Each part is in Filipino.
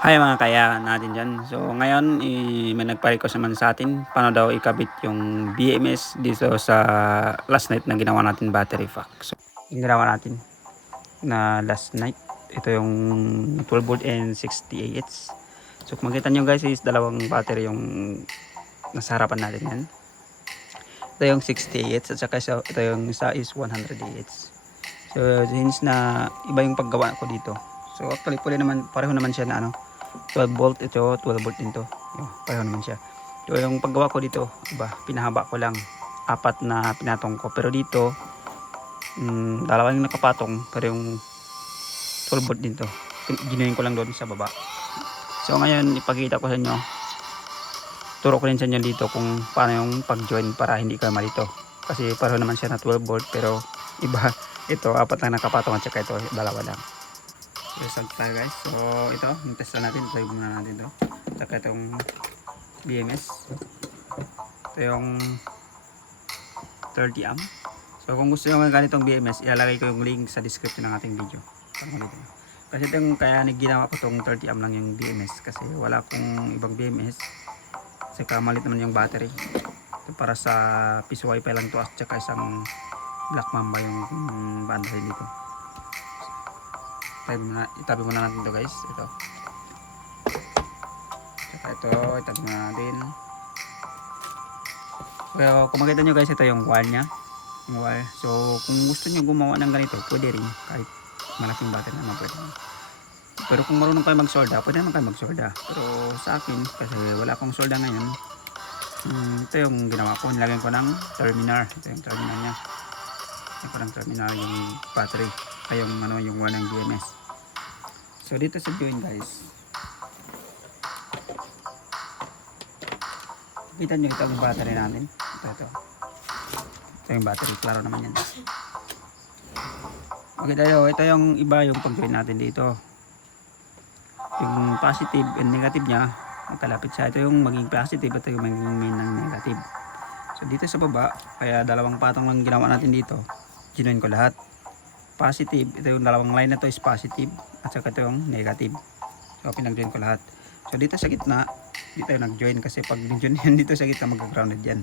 Hi mga kaya natin dyan. So ngayon, may nagpa-request naman sa atin paano daw ikabit yung BMS dito sa last night na ginawa natin battery pack. So yung ginawa natin na last night, ito yung 12 volt and 60 Ah. So kung makita nyo guys is dalawang battery yung nasa harapan natin yan. Ito yung 60 Ah at saka ito yung isa is 100 Ah. So since na iba yung paggawa ko dito. So actually pwede naman, pareho naman siya na 12 volt, ito 12 volt din to. Pareho naman siya. So yung paggawa ko dito, pinahaba ko lang, apat na pinatong ko. Pero dito, dalawa yung nakapatong, pero yung 12 volt din to. Ginuhin ko lang doon sa baba. So ngayon, ipakita ko sa inyo, turo ko rin sa inyo dito kung paano yung pag-join para hindi ka malito. Kasi pareho naman siya na 12 volt, pero iba, ito apat lang nakapatong at saka ito dalawa lang. Result tayo guys. So ito, yung test natin, try muna natin ito. Saka itong BMS. Ito yung 30 amp. So kung gusto nyo ng ganitong BMS, ilalagay ko yung link sa description ng ating video. Kasi itong kaya ginawa ko itong 30 amp lang yung BMS. Kasi wala akong ibang BMS. Saka malit naman yung battery. Ito para sa piece wifi lang to at saka isang Black Mamba yung battery dito. Itabi muna natin ito guys. Ito. Saka ito, itabi muna natin. Pero kung makita nyo guys, ito yung wire nya. Yung wire. So kung gusto nyo gumawa ng ganito, pwede rin. Kahit malaking battery naman pwede. Pero kung marunong kayo magsolda, pwede naman kayo magsolda. Pero sa akin, kasi wala akong solda ngayon, ito yung ginawa ko. Nilagyan ko ng terminal. Ito yung terminal nya. Ito ng terminal yung battery. Ay yung wire ng BMS. So dito sa join guys, kita nyo ito ang battery natin. Ito yung battery, klaro naman yan. Okay tayo, ito yung iba yung pag-join natin dito. Yung positive and negative nya, magkalapit siya. Ito yung maging positive, ito yung maging main ng negative. So dito sa baba, kaya dalawang patong lang ginawa natin dito. Ginoin ko lahat. Positive, ito yung dalawang line na to is positive, at saka ito yung negative. So pinag-join ko lahat. So dito sa gitna, dito tayo nag-join kasi pag join yan dito sa gitna mag-grounded yan.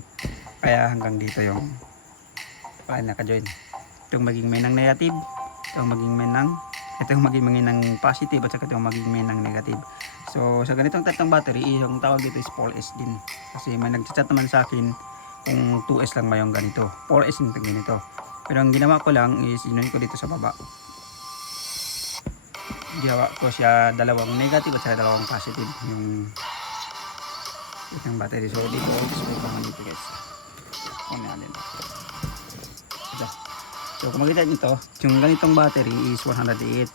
Kaya hanggang dito yung naka-join. Itong maging main ng negative, itong maging main ng positive at saka itong maging main ng negative. So sa ganitong tatlong battery, yung tawag dito is 4S din. Kasi may nagchat naman sa akin kung 2S lang ba yung ganito. 4S yung ganito. Pero ang ginawa ko lang is inunin ko dito sa baba. Ginawa ko siya dalawang negative at saka dalawang positive yung battery. So dito, display ko naman dito guys. Kung natin. Ito. So kung makita nyo ito, yung ganitong battery is 100 Ah.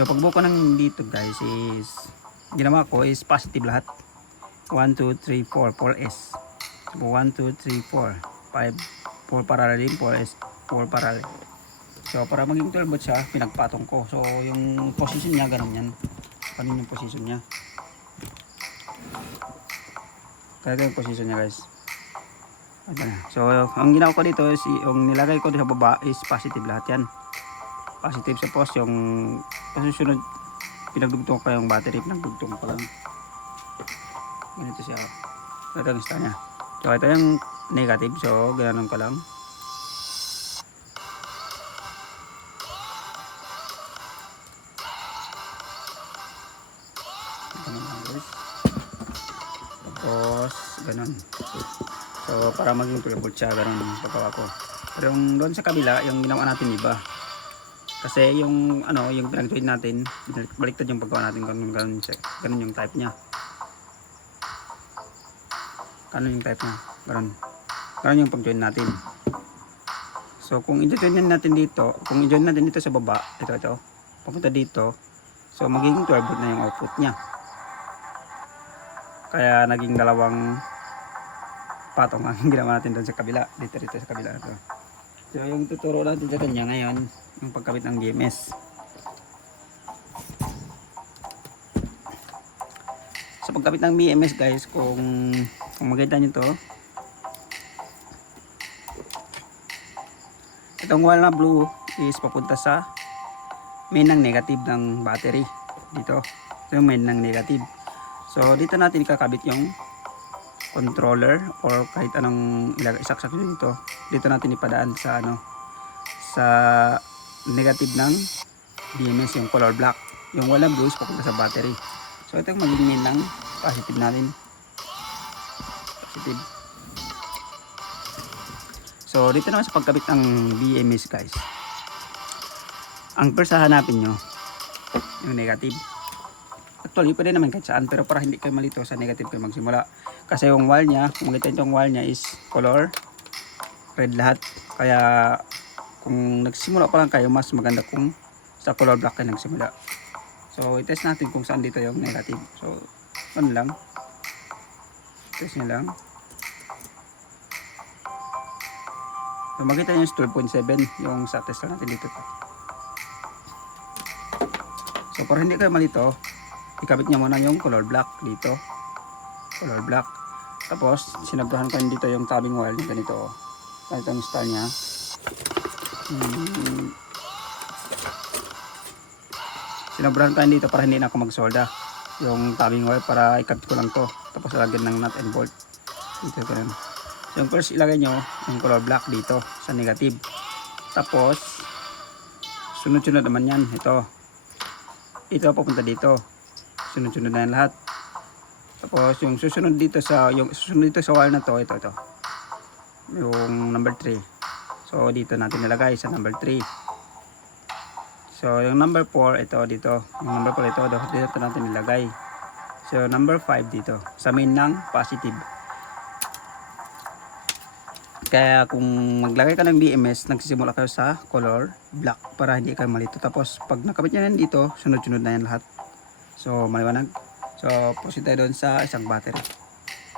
So pagbuko ng dito guys is, ginawa ko is positive lahat. 1, 2, 3, 4, 4S. So 1, 2, 3, 4, 5, 4 parallel din, 4S, 4 parallel. So para maging 12 volt siya, pinagpatong ko. So yung position niya ganun yan. Paano yung position niya? Kaya yung position niya guys. So ang ginawa ko dito is yung nilagay ko sa baba is positive lahat yan. Positive sa post, yung susunod pinagdugtong ko yung battery, pinagdugtong ko lang. Ganito siya. So ito ang ista niya. So ito yung negative, so ganoon ko lang. Tapos ganun. So para maging 12 volt siya, ganun yung paggawa ko. Pero yung doon sa kabila, yung ginawa natin iba. Kasi yung yung pinag-join natin, baliktad yung paggawa natin, ganun yung type niya. Ganun yung type niya. Ganun yung pag-join natin. So kung i-join natin dito, sa baba, ito, papunta dito, so magiging 12 volt na yung output niya. Kaya naging dalawang patong ang ginawa natin doon sa kabila, dito sa kabila ito. So yung tuturo natin sa kanya ngayon, yung pagkabit ng BMS. Sa pagkabit ng BMS guys, kung makita nyo to, itong wall na blue is papunta sa main ng negative ng battery dito. Ito yung main ng negative. So dito natin ikakabit yung controller or kahit anong isaksak dito. Dito natin ipadaan sa sa negative ng BMS, yung color black. Yung walang blues papunta sa battery. So ito yung maging main ng positive natin. Positive. So dito naman sa pagkabit ng BMS guys. Ang first hahanapin nyo yung negative. Actually pwede naman kahit saan, pero para hindi kayo malito sa negative kayo magsimula. Kasi yung wire nya, kung makita yung wire nya is color red lahat. Kaya kung nagsimula pa lang kayo, mas maganda kung sa color black kayo nagsimula. So i-test natin kung saan dito yung negative. So on lang, test nyo lang. So makita nyo yung 12.7 yung sa test natin dito. So para hindi kayo malito, ikabit nyo muna yung color black dito. Color black. Tapos sinabrahan ko dito yung tabbing wire nyo ganito. Ganito yung style nya. Sinabrahan ko dito para hindi na ako magsolda yung tabbing wire, para ikabit ko lang to. Tapos lagyan ng nut and bolt dito, ganun. So yung first ilagay nyo yung color black dito sa negative. Tapos sunod-sunod naman yan. Ito papunta dito. Sunod-sunod na yan lahat. Tapos yung susunod dito sa wire na to, ito. Yung number 3. So dito natin nilagay sa number 3. So yung number 4 ito dito. Yung number 4 ito dito natin nilagay. So number 5 dito sa main ng positive. Kaya kung maglagay ka ng BMS, nagsisimula kayo sa color black para hindi kayo malito. Tapos pag nakabit nyo yan dito, sunod-sunod na yan lahat. So maliwanag. So proceed tayo doon sa isang battery.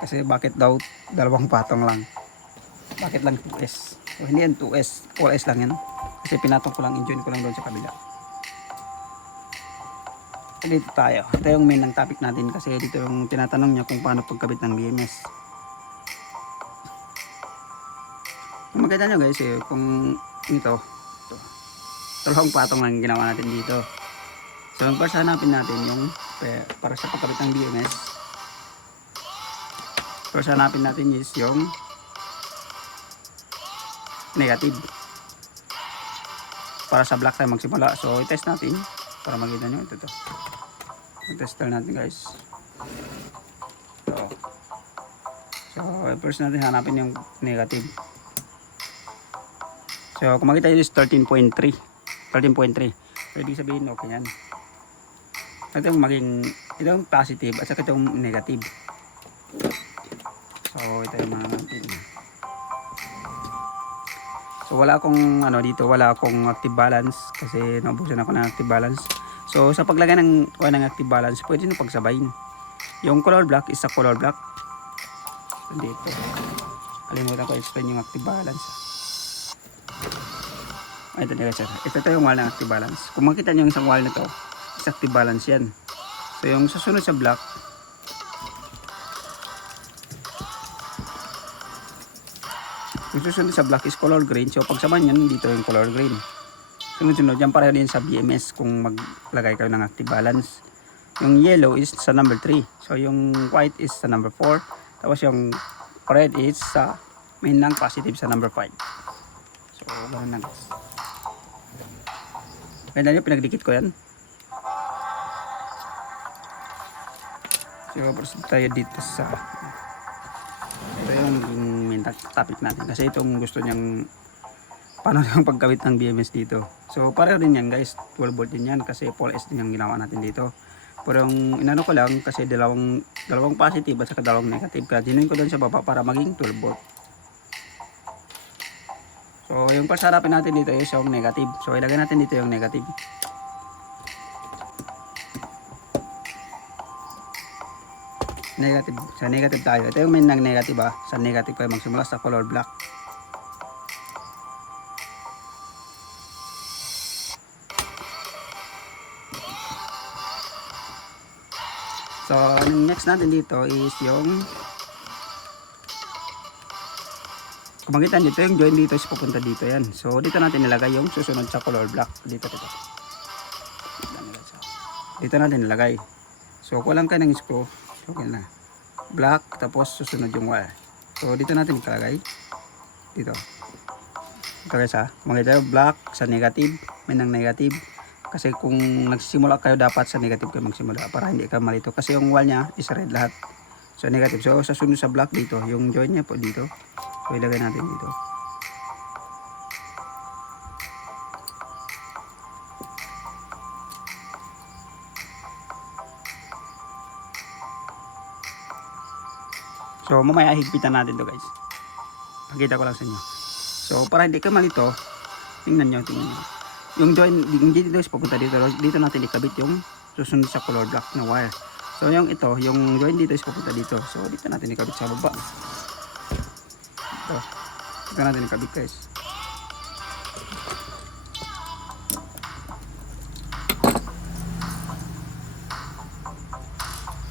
Kasi bakit daw dalawang patong lang? Bakit lang 2S? So hindi yan 2S, 4S lang yan. Kasi pinatong ko lang, enjoy ko lang doon sa kabila. So dito tayo. Ito yung main ng topic natin kasi dito yung tinatanong niya kung paano pagkabit ng BMS. Kung makita nyo guys, kung ito dalawang patong lang ginawa natin dito. So yung first hanapin natin yung para sa pagkabit ng BMS. First hanapin natin is yung negative. Para sa black tayo magsimula. So i-test natin para makita nyo ito. I-tester natin guys. So first natin hanapin yung negative. So kung makita nyo is 13.3. 13.3. So ibig sabihin okay yan. Ito yung positive at saka ito yung negative. So ito yung mga natin. So wala akong dito, wala akong active balance kasi naubusan ako ng active balance. So sa paglagay ng active balance, pwede nyo pagsabayin. Yung color black is sa color black. Dito. Kalimutan ko explain yung active balance. Ito na guys. Ito yung wall ng active balance. Kung makita nyo yung isang wall na to, is active balance yan. So yung susunod sa black, yung susunod sa black is color green. So pagsabahan yan, dito yung color green. Sunod-sunod yan pareho din sa BMS kung maglagay kayo ng active balance. Yung yellow is sa number 3. So yung white is sa number 4. Tapos yung red is sa main ng positive sa number 5. So ganoon lang guys. Kaya nyo pinagdikit ko yan. So proceed tayo dito sa ito yung main topic natin. Kasi itong gusto niyang paano yung pagkabit ng BMS dito. So pareho din yan guys, 12 volt din yan kasi 4S din yung ginawa natin dito. Pero yung inano ko lang kasi dalawang positive at saka dalawang negative. Kaya dinuin ko doon sa baba para maging 12 volt. So yung first harapin natin dito is yung negative. So ilagay natin dito yung negative. Negative. Sa negative tayo. Ito yung main ng negative Sa negative kayo magsimula sa color black. So ang next natin dito is yung kung makita dito yung join dito is pupunta dito yan. So dito natin nilagay yung susunod sa color black. Dito natin nilagay. So kulang ka ng screw. Okay na. Black, tapos susunod yung wire. So dito natin ikalagay. Dito. Ito guys ha. Makita tayo black sa negative. May ng negative. Kasi kung nagsisimula kayo dapat sa negative kayo magsimula para hindi ka malito. Kasi yung wall niya is red lahat. So negative. So sa sunod sa black dito. Yung join niya po dito. So ilagay natin dito. So mamaya higpitan natin to guys. Pakita ko lang sa inyo. So para hindi ka malito, tingnan nyo. Yung join, yung dito is papunta dito. Dito natin ikabit yung susunod sa color block na wire. So yung ito, yung join dito is papunta dito. So dito natin ikabit sa baba. Dito natin ikabit guys.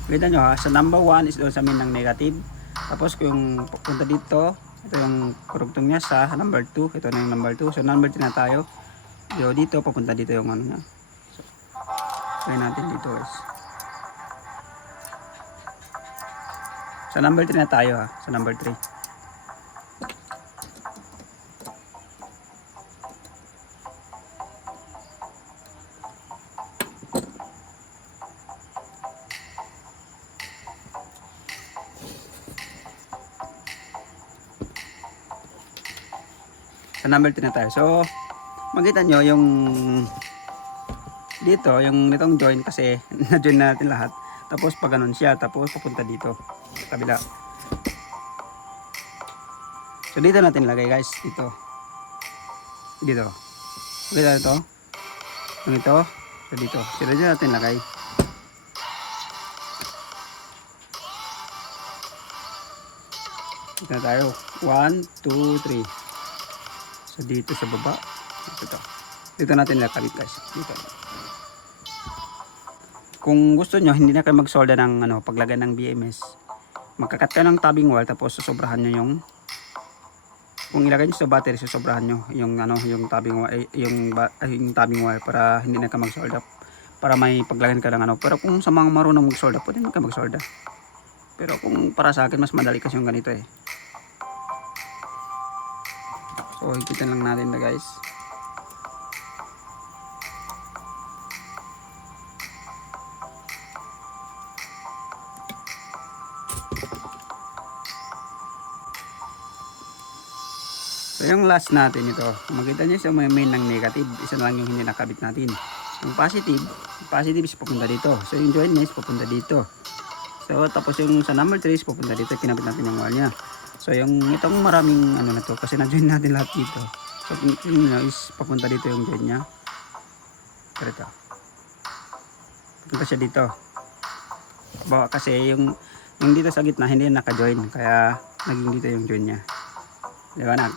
Kita nyo ha, sa number 1 is doon sa min ng negative. Tapos kung papunta dito, ito yung kurugtong niya sa number 2. Ito na yung number 2. So number 3 na tayo. So dito, papunta dito yung ano niya. So, try natin dito guys. Sa number 3 na tayo ha. Sa number 3. Sa number 3 na tayo. So, makita nyo yung dito, yung nitong join kasi na-join natin lahat. Tapos pag ganun siya, tapos papunta dito sa kabila. So dito natin lagay guys, dito. Dito. Dito ito. Yung ito. So dito. So dito natin lagay. Dito na tayo. 1, 2, 3. So dito sa baba. Ito. Dito natin nakabit guys. Dito. Kung gusto nyo, hindi na kayo mag-solder ng paglagay ng BMS. Magkakat kayo ng tabbing wire tapos susobrahan nyo yung kung ilagay nyo sa battery, susobrahan nyo yung yung tabbing wire, yung tabbing wire para hindi na ka mag-solder. Para may paglagyan ka ng Pero kung sa mga marunong mag-solder, pwede na ka mag-solder. Pero kung para sa akin, mas madali kasi yung ganito eh. So, ikitan lang natin na guys. So yung last natin ito, makita nyo sa may main ng negative, isa lang yung hindi nakabit natin. Yung positive is papunta dito. So yung join is papunta dito. So tapos yung sa number 3 is papunta dito, kinabit natin yung wall nya. So yung itong maraming na to, kasi na-join natin lahat dito. So yung is papunta dito yung join nya. Ito. Papunta siya dito. Bawa kasi yung dito sa gitna hindi naka-join, kaya naging dito yung join nya. Diba na?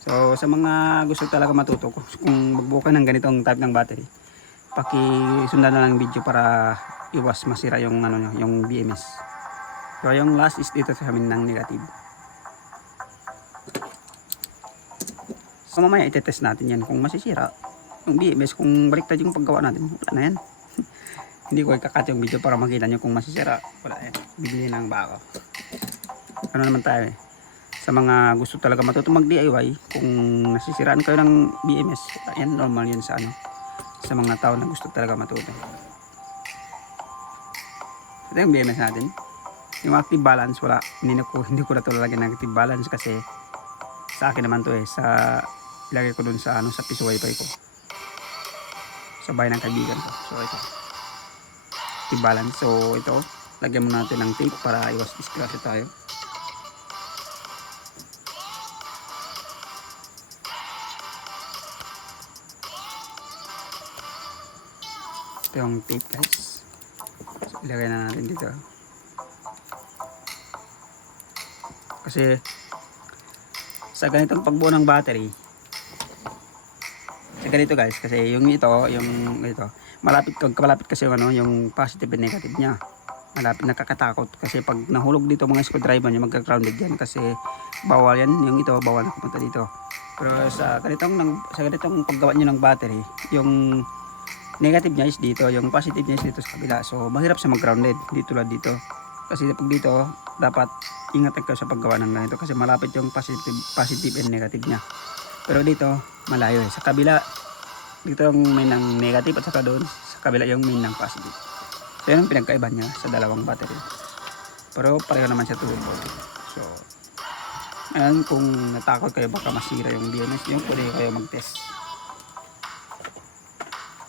So sa mga gusto talaga matuto kung magbuo ka ng ganitong type ng battery, paki-sundan na lang video para iwas masira yung yung BMS. So yung last is dito sa amin ng negative. So mamaya itetest natin yan kung masisira yung BMS, kung baliktad yung paggawa natin, wala na yan. Hindi ko ikakat yung video para makita nyo kung masisira, wala yan, bibili lang ba ako. Ano naman tayo eh, sa mga gusto talaga matuto mag DIY, kung nasisiraan kayo ng BMS, yan normal yun sa sa mga tao na gusto talaga matuto. Ito yung BMS natin. Yung active balance, wala, hindi ko na ito lalagyan ng active balance kasi sa akin naman to eh, ilagay ko dun sa sa piso wifi ko sa bahay ng kaibigan ko. So ito active balance. So ito, lagyan mo natin ng tape para iwas disgrasya tayo. Ito yung tape guys. So, ilagay na natin dito. Kasi sa ganitong pagbuo ng battery, sa ganito guys, kasi yung ito malapit kasi yung positive and negative niya. Malapit, nakakatakot kasi pag nahulog dito mga screwdriver niya, magka-grounded yan kasi bawal yan, yung ito bawal na pumunta dito. Pero sa ganitong paggawa niyo ng battery, yung negative niya is dito, yung positive niya is dito sa kabila. So mahirap siya mag-grounded dito lang dito. Kasi pag dito, dapat ingatan ka sa paggawa ng ganito kasi malapit yung positive and negative niya. Pero dito, malayo eh. Sa kabila, dito yung main ng negative at saka doon, sa kabila yung main ng positive. So yun ang pinagkaiba niya sa dalawang battery. Pero pareho naman siya turbo. So, ayan, kung natakot kayo baka masira yung BMS nyo, pwede kayo mag-test.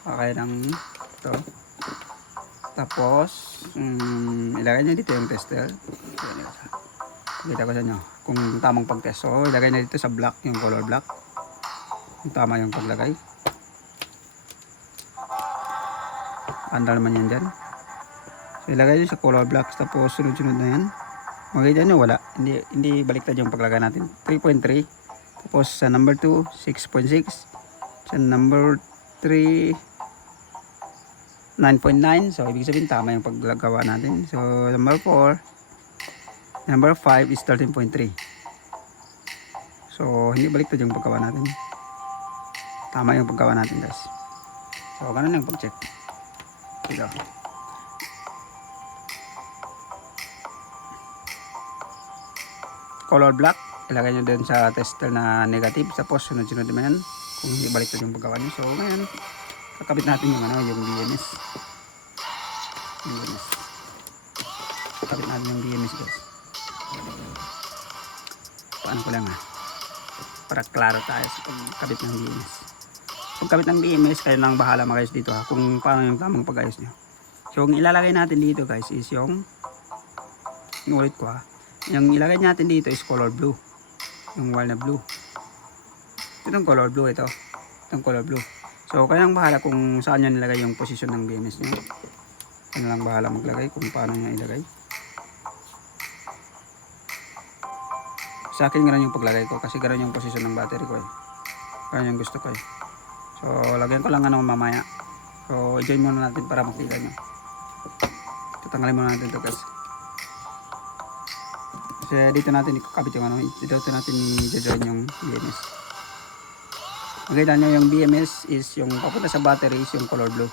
Okay lang ito. Tapos ilagay nyo dito yung tester. Kita ko sa inyo kung tamang pag-test. So ilagay na dito sa block, yung color block, kung tama yung paglagay. Andal naman yan dyan. So ilagay nyo sa color blocks. Tapos sunod-sunod na yan. Makikita nyo wala, hindi baliktad yung paglagay natin. 3.3. Tapos sa number 2 6.6. Sa number 3 9.9. So ibig sabihin tama yung paggagawa natin. So number 4, number 5 is 13.3. So hindi baliktad yung paggawa natin. Tama yung paggawa natin guys. So ganun yung pag-check. Dito. Color black, ilagay nyo din sa tester na negative. Tapos sunod-sunod naman yan kung hindi baliktad yung paggawa nyo. So ngayon kakabit natin yung yung BMS. Kakabit natin yung BMS guys. Paano ko lang para klaro tayo sa pagkabit ng BMS. Pagkabit ng BMS, kayo lang bahala mga guys dito kung paano yung tamang pag-ayos nyo. So yung ilalagay natin dito guys is yung ulit ko yung ilagay natin dito is color blue. Yung wall na blue. Itong color blue ito. Itong color blue. So kayo lang bahala kung saan nyo nilagay yung posisyon ng BMS nyo. Kayo lang bahala maglagay kung paano nyo ilagay. Sa akin ganoon yung paglagay ko kasi ganoon yung posisyon ng battery ko eh. Ganoon yung gusto ko eh. So lagyan ko lang mamaya. So i-join muna natin para makita nyo. Tatanggalin muna natin ito guys. Kasi dito natin ikakabit yung dito natin i-join yung BMS. Makita nyo yung BMS is yung papunta sa battery is yung color blue.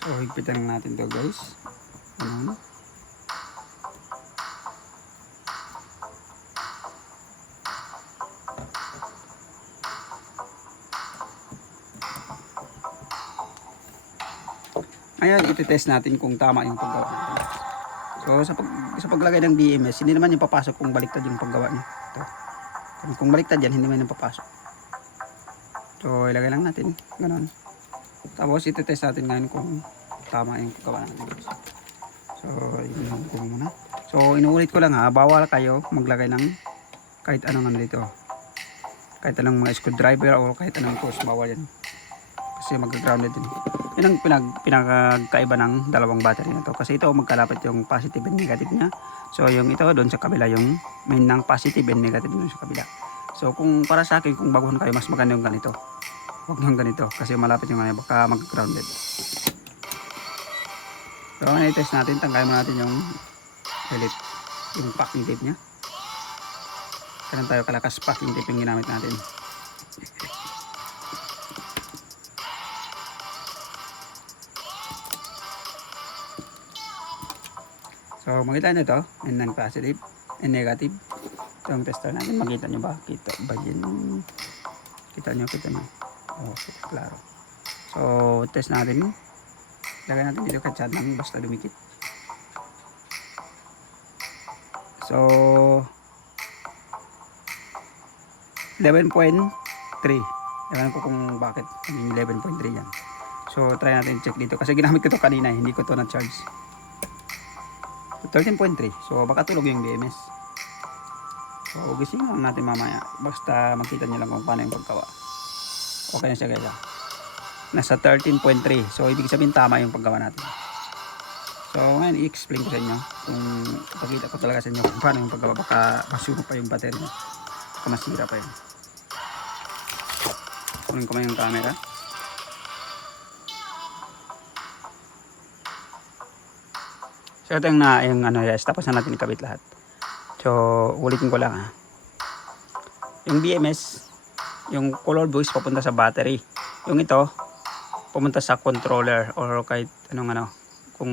So higpitan natin to guys. Ngayon, iti-test natin kung tama yung paggawa natin. So, sa paglagay ng BMS, hindi naman yung papasok kung baliktad yung paggawa niya. Ito. Kung baliktad yan, hindi naman yung papasok. So, ilagay lang natin. Ganon. Tapos, iti-test natin ngayon kung tama yung paggawa natin. So, inulit ko muna. So, inuulit ko lang bawal kayo maglagay ng kahit anong dito. Kahit anong mga screwdriver o kahit anong tools, bawal yan. Kasi mag-grounded din. Yan ang pinagkaiba ng dalawang battery na to. Kasi ito magkalapit yung positive and negative niya. So yung ito doon sa kabila yung main ng positive and negative doon sa kabila. So kung para sa akin kung baguhan kayo mas maganda yung ganito. Huwag yung ganito kasi malapit yung baka mag-grounded. So ngayon i-test natin. Tanggalin mo natin yung elit, yung packing tape niya. Ganun tayo kalakas packing tape yung ginamit natin. So makita nyo ito, yun ng positive and negative. Ito ang tester natin, makita nyo ba? Kita ba yun? Kita nyo. Oh, klaro. So test natin. Lagay natin dito katsad lang, basta dumikit. So 11.3. Ewan ko kung bakit 11.3 yan. So try natin check dito kasi ginamit ko to kanina, hindi ko to na-charge. 13.3. So baka tulog yung BMS. So gising lang natin mamaya. Basta makita nyo lang kung paano yung paggawa. Okay na siya guys. Nasa 13.3. So ibig sabihin tama yung paggawa natin. So ngayon i-explain ko sa inyo kung ipakita ko talaga sa inyo kung paano yung paggawa. Baka masunog pa yung battery. Baka masira pa yun. Kunin ko man yung camera. So ito yung ano guys, tapos na natin ikabit lahat. So ulitin ko lang ha. Yung BMS, yung color boost papunta sa battery. Yung ito, pumunta sa controller or kahit anong kung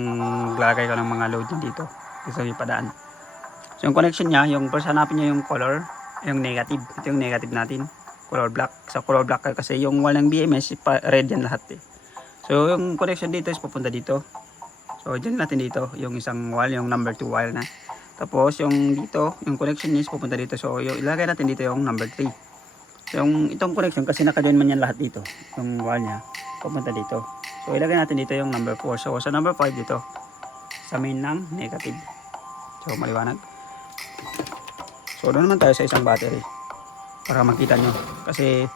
lagay ko ng mga load dito. Gusto yung padaan. So yung connection niya, yung first hanapin niya yung color, yung negative. Ito yung negative natin. Color black. Sa color black kasi yung wall ng BMS, red yan lahat eh. So yung connection dito is pupunta dito. So dyan natin dito, yung isang wall, yung number 2 wire na. Tapos yung dito, yung connection niya is pupunta dito. So yung ilagay natin dito yung number 3. Yung itong connection kasi naka-join man yan lahat dito. Yung wall niya, pupunta dito. So ilagay natin dito yung number 4. So sa number 5 dito, sa main ng negative. So maliwanag. So doon naman tayo sa isang battery para makita nyo. Kasi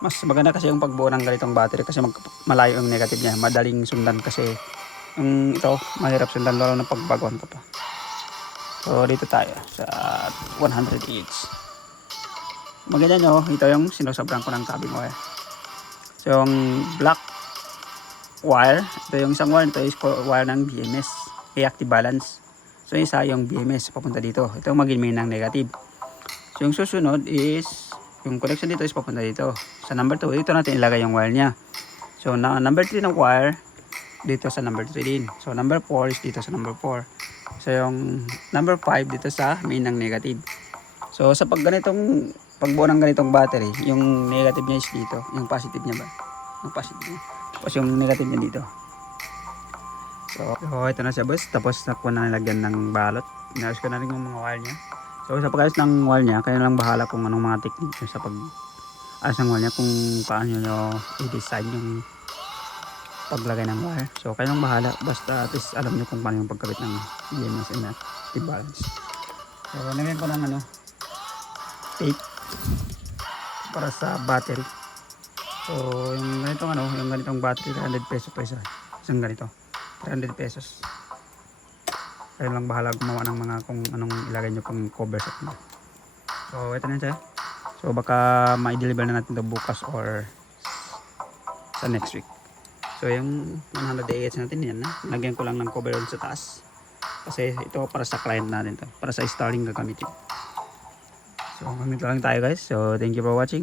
mas maganda kasi yung pagbuo ng ganitong battery kasi malayo yung negative niya. Madaling sundan kasi yung ito mahirap sundan lalo na pagbaguhan ko pa. So dito tayo sa 100 each. Maganda nyo, ito yung sinusobrang ko ng cabin wire. So yung black wire, ito yung isang wire, ito is wire ng BMS, reactive balance. So isa yung BMS papunta dito. Ito maging main ng negative. So yung susunod is yung connection dito is papunta dito. Sa number 2, ito natin ilagay yung wire niya. So na number 3 ng wire dito sa number 3 din. So number 4 is dito sa number 4. So yung number 5 dito sa main ng negative. So sa pagbuo ng ganitong battery, yung negative niya is dito, yung positive niya ba? Yung positive niya. Tapos yung negative niya dito. So ito na siya boss. Tapos nakuha na nilagyan ng balot. Inayos ko na rin yung mga wire niya. So sa pag-ayos ng wire niya, kayo lang bahala kung anong mga technique nyo sa pag-ayos ng wire niya. Kung paano nyo i-design yung paglagay ng wire. So kayo lang bahala. Basta at least alam nyo kung paano yung pagkabit ng BMS and reactive balance. So nagyan ko ng tape para sa battery. So yung ganitong battery 300 pesos pa isa. Isang ganito. 300 pesos. Kayo lang bahala gumawa ng mga kung anong ilagay nyo pang cover set nyo. So ito na siya. So baka ma-deliver na natin ito bukas or sa next week. So yung 100 AH natin yan na. Lagyan ko lang ng cover sa taas. Kasi ito para sa client natin to. Para sa Starlink gagamitin. So gamit lang tayo guys. So thank you for watching.